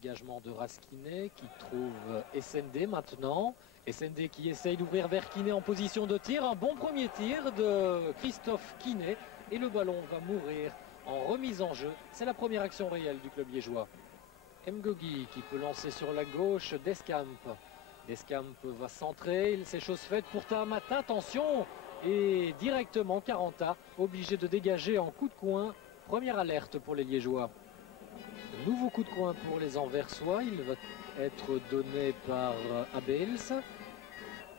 dégagement de Raskinet qui trouve SND maintenant. SND qui essaye d'ouvrir vers Kiné en position de tir. Un bon premier tir de Christophe Kiné et le ballon va mourir en remise en jeu. C'est la première action réelle du club liégeois. Mgogi qui peut lancer sur la gauche Descamp. Descamp va centrer, c'est chose faite pour Tahamata, attention, et directement Caranta obligé de dégager en coup de coin. Première alerte pour les Liégeois. Nouveau coup de coin pour les Anversois, il va être donné par Abels.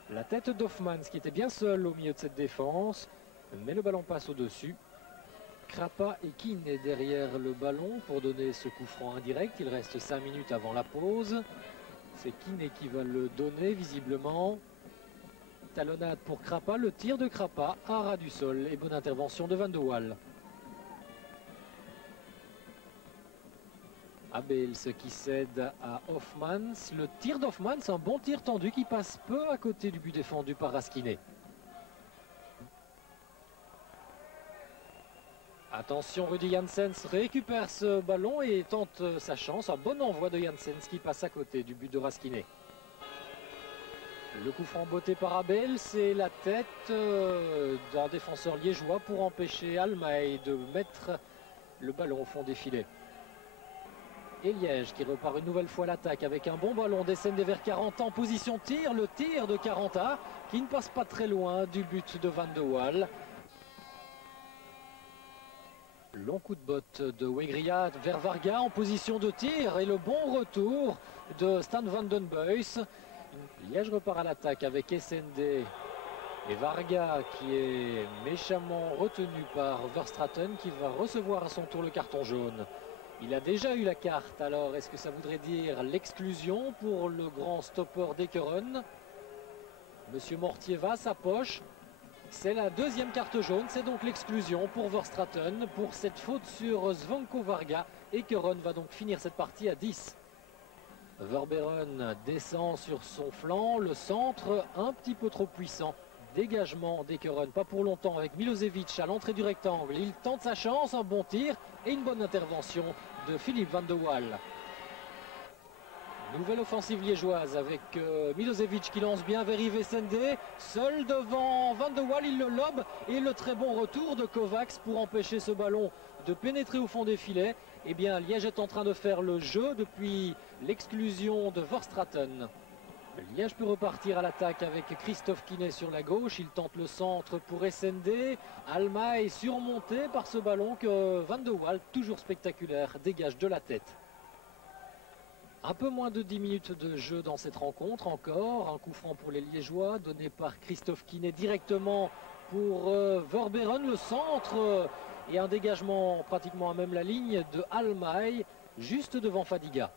La tête d'Hoffmans qui était bien seul au milieu de cette défense, mais le ballon passe au-dessus. Krapa et Kiné derrière le ballon pour donner ce coup franc indirect. Il reste 5 minutes avant la pause. C'est Kiné qui va le donner visiblement. Talonnade pour Krapa, le tir de Krapa à ras du sol et bonne intervention de Van de Waal. Abels qui cède à Hoffmans. Le tir d'Hoffmans, un bon tir tendu qui passe peu à côté du but défendu par Raskinet. Attention, Rudy Janssens récupère ce ballon et tente sa chance. Un bon envoi de Janssens qui passe à côté du but de Raskinet. Le coup franc botté par Abel, c'est la tête d'un défenseur liégeois pour empêcher Almaï de mettre le ballon au fond des filets. Et Liège qui repart une nouvelle fois l'attaque avec un bon ballon descendé vers Caranta en position de tir. Le tir de Caranta qui ne passe pas très loin du but de Van de Waal. Long coup de botte de Wegria vers Varga en position de tir et le bon retour de Stan van den Buys. Liège repart à l'attaque avec SND et Varga qui est méchamment retenu par Verstraeten qui va recevoir à son tour le carton jaune. Il a déjà eu la carte, alors est-ce que ça voudrait dire l'exclusion pour le grand stopper d'Ekeren? Monsieur Mortier va à sa poche. C'est la deuxième carte jaune, c'est donc l'exclusion pour Verstraeten pour cette faute sur Svanko Varga. Ekeren va donc finir cette partie à 10. Verberen descend sur son flanc, le centre un petit peu trop puissant. Dégagement d'Ekeren, pas pour longtemps avec Milosevic à l'entrée du rectangle. Il tente sa chance, un bon tir et une bonne intervention de Philippe Van de Waal. Nouvelle offensive liégeoise avec Milosevic qui lance bien vers Yves SND. Seul devant Van de Waal, il le lobe. Et le très bon retour de Kovacs pour empêcher ce ballon de pénétrer au fond des filets. Eh bien, Liège est en train de faire le jeu depuis l'exclusion de Verstraeten. Liège peut repartir à l'attaque avec Christophe Kiné sur la gauche. Il tente le centre pour SND. Alma est surmonté par ce ballon que Van de Waal, toujours spectaculaire, dégage de la tête. Un peu moins de 10 minutes de jeu dans cette rencontre encore. Un coup franc pour les Liégeois donné par Christophe Kiné directement pour Verberen. Le centre et un dégagement pratiquement à même la ligne de Almaï juste devant Fadiga.